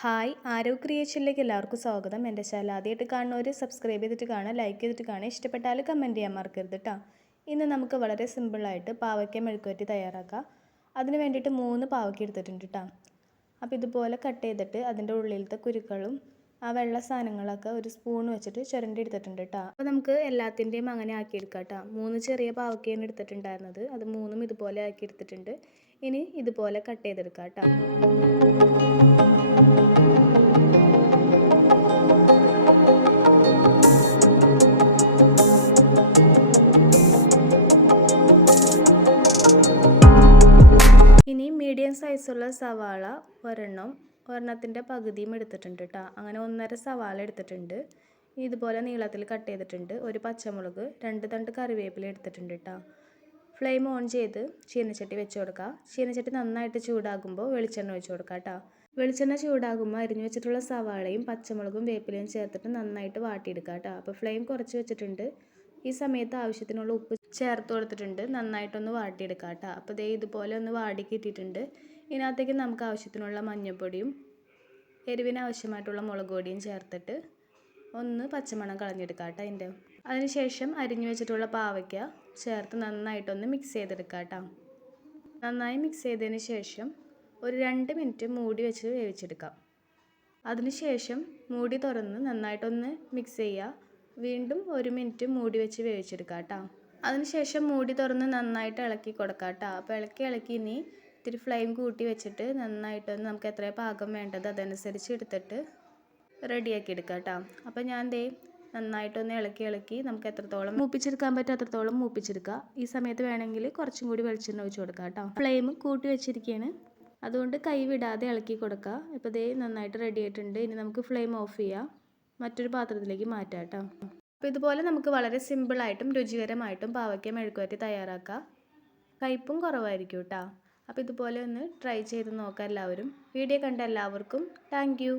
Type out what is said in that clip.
Hi ആരോ ക്രിയേഷനിലേക്ക് എല്ലാവർക്കും സ്വാഗതം. എൻ്റെ ചാനൽ ആദ്യമായിട്ട് കാണുന്നവർ സബ്സ്ക്രൈബ് ചെയ്തിട്ട് കാണുക, ലൈക്ക് ചെയ്തിട്ട് കാണുക, ഇഷ്ടപ്പെട്ടാൽ കമൻറ്റ് ചെയ്യാൻ മറക്കരുത് കേട്ടോ. ഇന്ന് നമുക്ക് വളരെ സിമ്പിളായിട്ട് പാവയ്ക്ക മെഴുക്കുവരട്ടി തയ്യാറാക്കാം. അതിന് വേണ്ടിയിട്ട് 3 പാവയ്ക്ക എടുത്തിട്ടുണ്ട് കേട്ടോ. അപ്പോൾ ഇതുപോലെ കട്ട് ചെയ്തിട്ട് അതിൻ്റെ ഉള്ളിലത്തെ കുരുക്കളും ആ വെള്ള സാധനങ്ങളൊക്കെ ഒരു സ്പൂൺ വെച്ചിട്ട് ചുരണ്ടി എടുത്തിട്ടുണ്ട് കേട്ടോ. അപ്പോൾ നമുക്ക് എല്ലാത്തിൻ്റെയും അങ്ങനെ ആക്കിയെടുക്കാം കേട്ടോ. 3 ചെറിയ പാവയ്ക്കയാണ് എടുത്തിട്ടുണ്ടായിരുന്നത്, അത് 3ഉം ഇതുപോലെ ആക്കി എടുത്തിട്ടുണ്ട്. ഇനി ഇതുപോലെ കട്ട് ചെയ്തെടുക്കാം കേട്ടോ. ഇനി മീഡിയം സൈസുള്ള സവാള ഒരെണ്ണത്തിൻ്റെ പകുതിയും എടുത്തിട്ടുണ്ട് കേട്ടോ. അങ്ങനെ 1.5 സവാള എടുത്തിട്ടുണ്ട്. ഇതുപോലെ നീളത്തിൽ കട്ട് ചെയ്തിട്ടുണ്ട്. ഒരു പച്ചമുളക്, 2 തണ്ട് കറിവേപ്പില എടുത്തിട്ടുണ്ട് കേട്ടോ. ഫ്ലെയിം ഓൺ ചെയ്ത് ചീനച്ചട്ടി വെച്ച് കൊടുക്കുക. ചീനച്ചട്ടി നന്നായിട്ട് ചൂടാകുമ്പോൾ വെളിച്ചെണ്ണ ഒഴിച്ച് കൊടുക്കുക കേട്ടോ. വെളിച്ചെണ്ണ ചൂടാകുമ്പോൾ അരിഞ്ഞു വെച്ചിട്ടുള്ള സവാളയും പച്ചമുളകും വേപ്പിലയും ചേർത്തിട്ട് നന്നായിട്ട് വാട്ടിയെടുക്കുക കേട്ടോ. അപ്പോൾ ഫ്ലെയിം കുറച്ച് വെച്ചിട്ടുണ്ട്. ഈ സമയത്ത് ആവശ്യത്തിനുള്ള ഉപ്പ് ചേർത്ത് കൊടുത്തിട്ടുണ്ട്. നന്നായിട്ടൊന്ന് വാട്ടിയെടുക്കാം കേട്ടോ. അപ്പോൾ ദേ ഇതുപോലെ ഒന്ന് വാടി കിട്ടിയിട്ടുണ്ട്. ഇതിനകത്തേക്ക് നമുക്ക് ആവശ്യത്തിനുള്ള മഞ്ഞൾപ്പൊടിയും എരിവിന് ആവശ്യമായിട്ടുള്ള മുളക് പൊടിയും ചേർത്തിട്ട് ഒന്ന് പച്ചമണം കളഞ്ഞെടുക്കാം കേട്ടോ. അതിനുശേഷം അരിഞ്ഞു വെച്ചിട്ടുള്ള പാവയ്ക്ക ചേർത്ത് നന്നായിട്ടൊന്ന് മിക്സ് ചെയ്തെടുക്കാം കേട്ടോ. നന്നായി മിക്സ് ചെയ്തതിന് ശേഷം ഒരു 2 മിനിറ്റ് മൂടി വെച്ച് വേവിച്ചെടുക്കാം. അതിനുശേഷം മൂടി തുറന്ന് നന്നായിട്ടൊന്ന് മിക്സ് ചെയ്യുക. വീണ്ടും 1 മിനിറ്റ് മൂടി വെച്ച് വേവിച്ചെടുക്കാം കേട്ടോ. അതിനുശേഷം മൂടി തുറന്ന് നന്നായിട്ട് ഇളക്കി കൊടുക്കാം കേട്ടോ. അപ്പോൾ ഇളക്കി ഇനി ഇത്തിരി ഫ്ലെയിം കൂട്ടി വെച്ചിട്ട് നന്നായിട്ടൊന്ന് നമുക്ക് എത്ര പാകം വേണ്ടത് അതനുസരിച്ച് എടുത്തിട്ട് റെഡിയാക്കി എടുക്കാം കേട്ടോ. അപ്പോൾ ഞാൻ ദേ നന്നായിട്ടൊന്ന് ഇളക്കി നമുക്ക് എത്രത്തോളം മൂപ്പിച്ചെടുക്കാൻ പറ്റും അത്രത്തോളം മൂപ്പിച്ചെടുക്കുക. ഈ സമയത്ത് വേണമെങ്കിൽ കുറച്ചും കൂടി വെളിച്ചെണ്ണ ഒഴിച്ച് കൊടുക്കാം കേട്ടോ. ഫ്ലെയിം കൂട്ടി വെച്ചിരിക്കുകയാണ്, അതുകൊണ്ട് കൈ വിടാതെ ഇളക്കി കൊടുക്കുക. ഇപ്പോൾ ദേ നന്നായിട്ട് റെഡി ആയിട്ടുണ്ട്. ഇനി നമുക്ക് ഫ്ലെയിം ഓഫ് ചെയ്യാം, മറ്റൊരു പാത്രത്തിലേക്ക് മാറ്റാം കേട്ടോ. അപ്പോൾ ഇതുപോലെ നമുക്ക് വളരെ സിമ്പിളായിട്ടും രുചികരമായിട്ടും പാവയ്ക്ക മെഴുക്കുവരട്ടി തയ്യാറാക്കാം. കയ്പും കുറവായിരിക്കും കേട്ടോ. അപ്പോൾ ഇതുപോലെ ഒന്ന് ട്രൈ ചെയ്ത് നോക്കാം എല്ലാവരും. വീഡിയോ കണ്ട എല്ലാവർക്കും താങ്ക് യു.